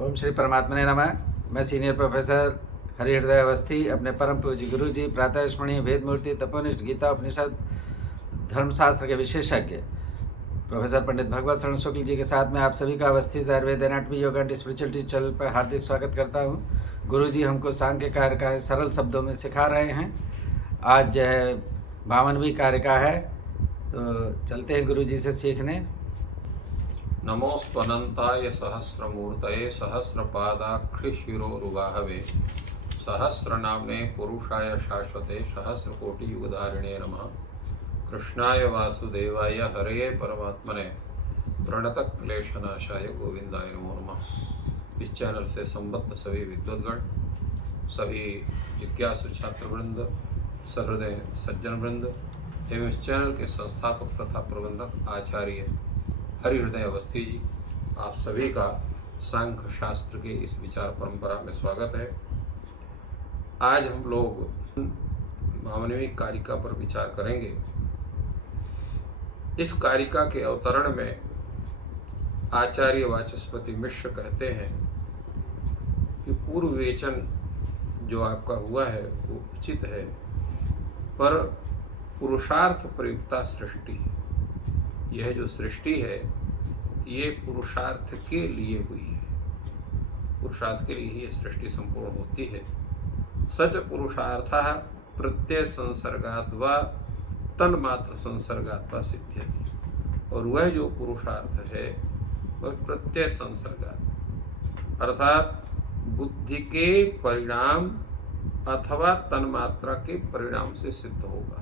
ओम श्री परमात्मने नमः। मैं सीनियर प्रोफेसर हरिहृदय अवस्थी अपने परम पूज्य गुरु जी प्रातः स्मरणीय वेद मूर्ति तपोनिष्ठ गीता उपनिषद धर्मशास्त्र के विशेषज्ञ प्रोफेसर पंडित भगवत शरण शुक्ल जी के साथ में आप सभी का अवस्थी से Ayurveda anatomy yoga and spirituality channel पर हार्दिक स्वागत करता हूँ। गुरु जी हमको सांख्य कार्य का सरल शब्दों में सिखा रहे हैं। आज जो है 52वीं कार्य का है, तो चलते हैं गुरु जी से सीखने। नमोस्त्वनंताय सहस्रमूर्तये सहस्रपादाक्षिशिरोरुबाहवे सहस्रनाम्ने पुरुषाय शाश्वते सहस्रकोटियुगधारिणे नमः। कृष्णाय वासुदेवाय हरे परमात्मने प्रणतक्लेशनाशाय गोविंदाय नमो नमः। इस चैनल से संबद्ध सभी विद्वद्गण, सभी जिज्ञासु छात्रवृंद, सहृदय सज्जन वृंद एवं इस चैनल के संस्थापक तथा प्रबंधक आचार्य हरिहृदय अवस्थी जी, आप सभी का सांख्य शास्त्र के इस विचार परंपरा में स्वागत है। आज हम लोग 52वीं कारिका पर विचार करेंगे। इस कारिका के अवतरण में आचार्य वाचस्पति मिश्र कहते हैं कि पूर्व विवेचन जो आपका हुआ है वो उचित है, पर पुरुषार्थ प्रयुक्ता सृष्टि, यह जो सृष्टि है ये पुरुषार्थ के लिए हुई है। पुरुषार्थ के लिए ही ये सृष्टि संपूर्ण होती है। सच पुरुषार्थः प्रत्यय संसर्गाद्वा तन्मात्र संसर्गाद्वा सिद्ध्यति, और वह जो पुरुषार्थ है वह प्रत्यय संसर्गात् अर्थात बुद्धि के परिणाम अथवा तन्मात्रा के परिणाम से सिद्ध होगा।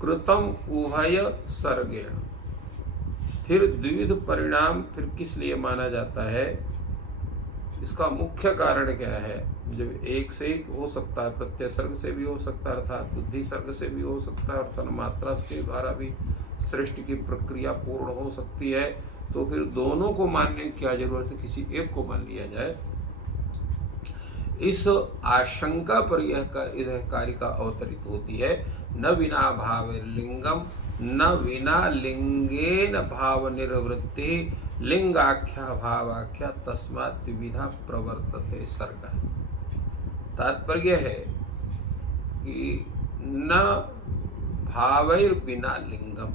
कृतम उभय सर्गेण, फिर द्विविध परिणाम फिर किस लिए माना जाता है? इसका मुख्य कारण क्या है? जब एक से एक हो सकता है, प्रत्यय सर्ग से भी हो सकता है अर्थात बुद्धि सर्ग से भी हो सकता है और तन्मात्रा के द्वारा भी सृष्टि की प्रक्रिया पूर्ण हो सकती है, तो फिर दोनों को मानने की क्या जरूरत है, किसी एक को मान लिया जाए। इस आशंका पर यह कारिका अवतरित होती है। न विना भावलिंगम न विना लिंगेन भाव निर्वृत्ति लिंगाख्या भावाख्या तस्मात् द्विविधा प्रवर्तते सर्ग। तात्पर्य है कि न भावैर बिना लिंगम,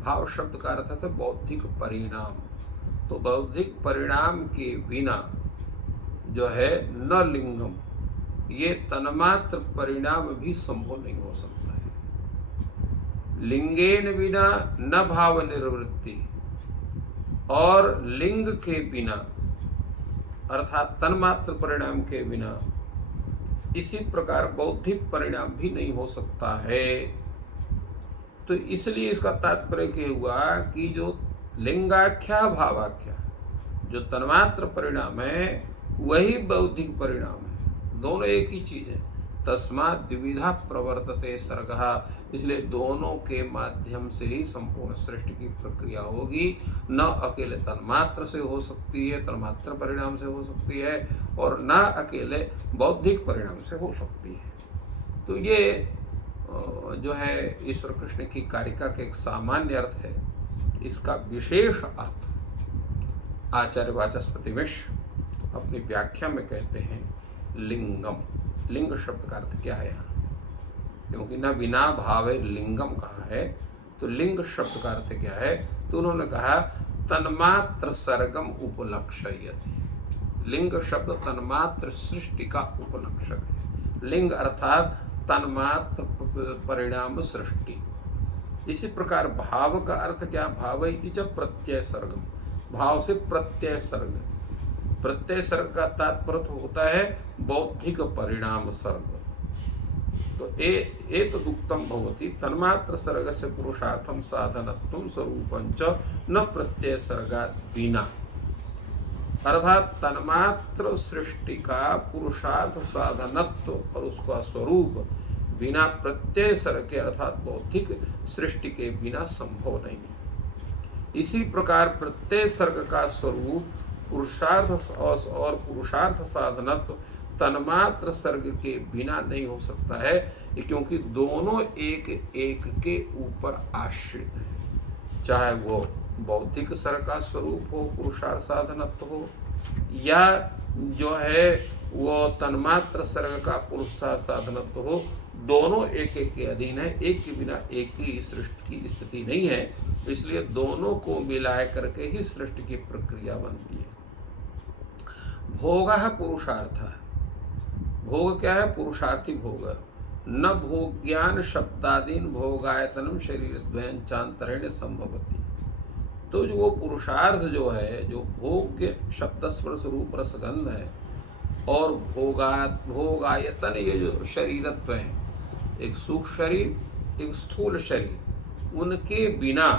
भाव शब्द का अर्थ है बौद्धिक परिणाम, तो बौद्धिक परिणाम के बिना जो है न लिंगम, ये तन्मात्र परिणाम भी संभव नहीं हो सकता है। लिंगेन बिना न भाव निर्वृत्ति, और लिंग के बिना अर्थात तन्मात्र परिणाम के बिना इसी प्रकार बौद्धिक परिणाम भी नहीं हो सकता है। तो इसलिए इसका तात्पर्य क्या हुआ कि जो लिंगाख्या भावाख्या, जो तन्मात्र परिणाम है वही बौद्धिक परिणाम है, दोनों एक ही चीज है। तस्मात् द्विविधा प्रवर्तते सर्गः, इसलिए दोनों के माध्यम से ही संपूर्ण सृष्टि की प्रक्रिया होगी। न अकेले तन्मात्र से हो सकती है, तन्मात्र परिणाम से हो सकती है, और न अकेले बौद्धिक परिणाम से हो सकती है। तो ये जो है ईश्वर कृष्ण की कारिका के एक सामान्य अर्थ है। इसका विशेष अर्थ आचार्य वाचस्पति मिश्र अपनी व्याख्या में कहते हैं लिंगम। लिंग शब्द का अर्थ क्या है यहाँ? क्योंकि न बिना भावे लिंगम कहा है, तो लिंग शब्द का अर्थ क्या है? तो उन्होंने कहा तन्मात्र सर्गम उपलक्षयति। लिंग शब्द तन्मात्र सृष्टि का उपलक्षक है। लिंग अर्थात तन्मात्र परिणाम सृष्टि। इसी प्रकार भाव का अर्थ क्या? भाव इति च प्रत्यय सर्गम, भाव से प्रत्यय सर्ग। प्रत्यय सर्ग का तात्पर्य होता है बौद्धिक परिणाम सर्ग। तो एतदुक्तम भवति तन्मात्र सर्गस्य पुरुषार्थम साधनत्वं स्वरूपं च न प्रत्यय सर्गात् विना, अर्थात तन्मात्र सृष्टि का पुरुषार्थ साधनत्व और उसका स्वरूप बिना प्रत्यय सर्ग के अर्थात बौद्धिक सृष्टि के बिना संभव नहीं है। इसी प्रकार प्रत्यय सर्ग का स्वरूप पुरुषार्थ और पुरुषार्थ साधनत्व तन्मात्र सर्ग के बिना नहीं हो सकता है, क्योंकि दोनों एक एक के ऊपर आश्रित है। चाहे वो बौद्धिक सर्ग का स्वरूप हो, पुरुषार्थ साधनत्व हो, या जो है वो तन्मात्र सर्ग का पुरुषार्थ साधनत्व हो, दोनों एक एक के अधीन है। एक के बिना एक की सृष्टि की स्थिति नहीं है, इसलिए दोनों को मिलाए करके ही सृष्टि की प्रक्रिया बनती है। भोग पुरुषार्थ, भोग क्या है? पुरुषार्थी भोग। न भोग्यान शब्दादीन भोगायतनम शरीर द्वयं चांतरेण संभवती। तो जो वो पुरुषार्थ जो है, जो भोग्य शब्द स्पर्श रूप रसगंध है, और भोगायतन ये जो शरीरत्व है, एक सूक्ष्म शरीर एक स्थूल शरीर, उनके बिना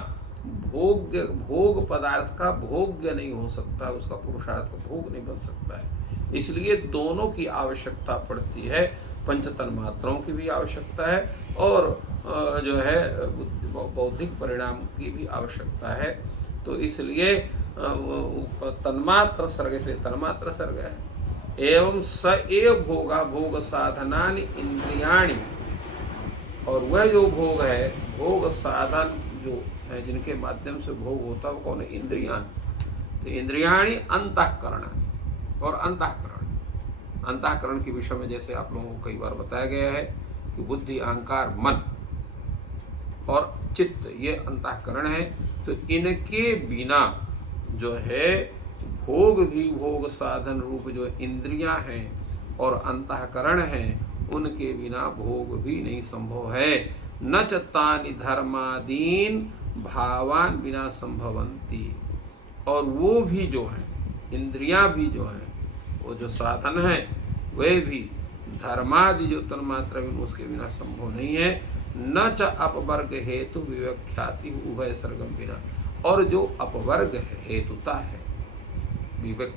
भोग पदार्थ का भोग्य नहीं हो सकता, उसका पुरुषार्थ का भोग नहीं बन सकता है। इसलिए दोनों की आवश्यकता पड़ती है, पंच तन्मात्राओं की भी आवश्यकता है और जो है बौद्धिक परिणाम की भी आवश्यकता है। तो इसलिए तन्मात्र सर्ग से तन्मात्र सर्ग है। एवं स एव भोगा भोग साधनानि इंद्रियाणि, और वह जो भोग है, भोग साधन जो है जिनके माध्यम से भोग होता है वो कौन है? इंद्रियां। तो इंद्रियाणि अंतःकरण, और अंतःकरण अंतःकरण के विषय में जैसे आप लोगों को कई बार बताया गया है कि बुद्धि, अहंकार, मन और चित्त ये अंतःकरण है। तो इनके बिना जो है भोग भी, भोग साधन रूप जो इंद्रियां हैं और अंतःकरण हैं, उनके बिना भोग भी नहीं संभव है। न च तानि धर्मादीन भावान बिना संभवंती, और वो भी जो है इंद्रियां भी जो हैं, वो जो साधन है वे भी धर्मादि जो तन्मात्रा बिन उसके बिना संभव नहीं है। न च अपवर्ग हेतु विवख्याति उभय सर्गम बिना, और जो अपवर्ग हेतुता है, विवेक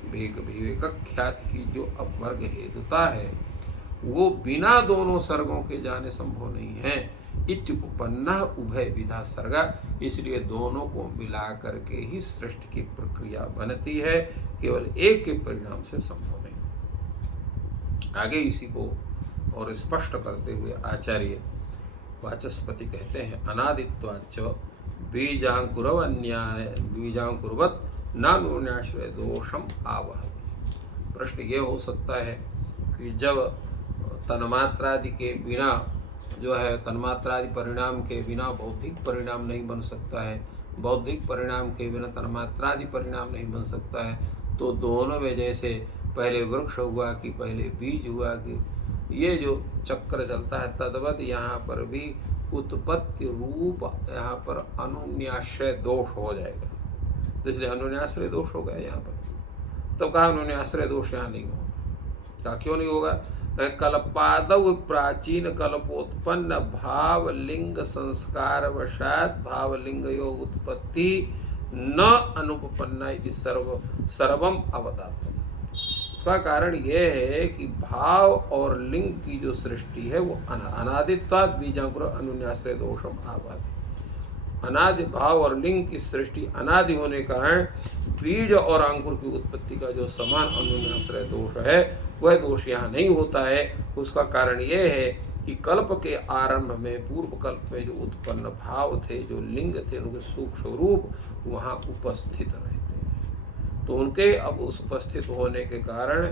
ख्याति की जो अपवर्ग हेतुता है, वो बिना दोनों सर्गों के जाने संभव नहीं है। इत्युपपन्नः उभय विधा सर्ग, इसलिए दोनों को मिला करके ही सृष्टि की प्रक्रिया बनती है, केवल एक के परिणाम से संभव नहीं। आगे इसी को और स्पष्ट करते हुए आचार्य वाचस्पति कहते हैं, अनादित्वाच्च बीजांकुरवत नानुन्याश्रय दोषम आवहति। प्रश्न ये हो सकता है कि जब तन्मात्रादि के बिना जो है, तन्मात्रादि परिणाम के बिना बौद्धिक परिणाम नहीं बन सकता है, बौद्धिक परिणाम के बिना तन्मात्रादि परिणाम नहीं बन सकता है, तो दोनों में जैसे पहले वृक्ष हुआ कि पहले बीज हुआ कि ये जो चक्र चलता है, तद्वत यहाँ पर भी उत्पत्ति रूप यहाँ पर अनुन्याश्रय दोष हो जाएगा। तो इसलिए अनुन्याश्रय दोष हो गया यहाँ पर। तो कहा अनुन्याश्रय दोष यहाँ नहीं होगा। क्या क्यों नहीं होगा? कल्पादव प्राचीन कल्पोत्पन्न भाव लिंग संस्कार वशात भाव लिंग यो उत्पत्ति न अनुपन्ना इति सर्वम अवदात। उसका कारण यह है कि भाव और लिंग की जो सृष्टि है वो अनादित्वात् बीजांकुर अनुन्याश्रय दोषम आवादि। अनादि भाव और लिंग की सृष्टि अनादि होने के कारण बीज और अंकुर की उत्पत्ति का जो समान अनुन्याश्रय दोष है, वह दोष यहाँ नहीं होता है। उसका कारण यह है कि कल्प के आरंभ में, पूर्व कल्प में जो उत्पन्न भाव थे, जो लिंग थे, उनके सूक्ष्म रूप वहाँ उपस्थित रहते हैं। तो उनके अब उस उपस्थित होने के कारण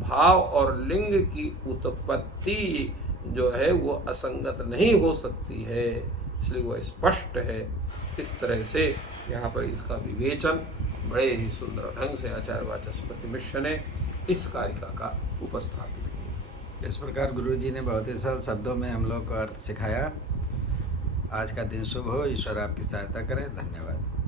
भाव और लिंग की उत्पत्ति जो है वो असंगत नहीं हो सकती है, इसलिए वह स्पष्ट है। इस तरह से यहाँ पर इसका विवेचन बड़े ही सुंदर ढंग से आचार्य वाचस्पति मिश्र ने इस कारिका का उपस्थापित किया। इस प्रकार गुरुजी ने बहुत ही सरल शब्दों में हम लोग को अर्थ सिखाया। आज का दिन शुभ हो, ईश्वर आपकी सहायता करे। धन्यवाद।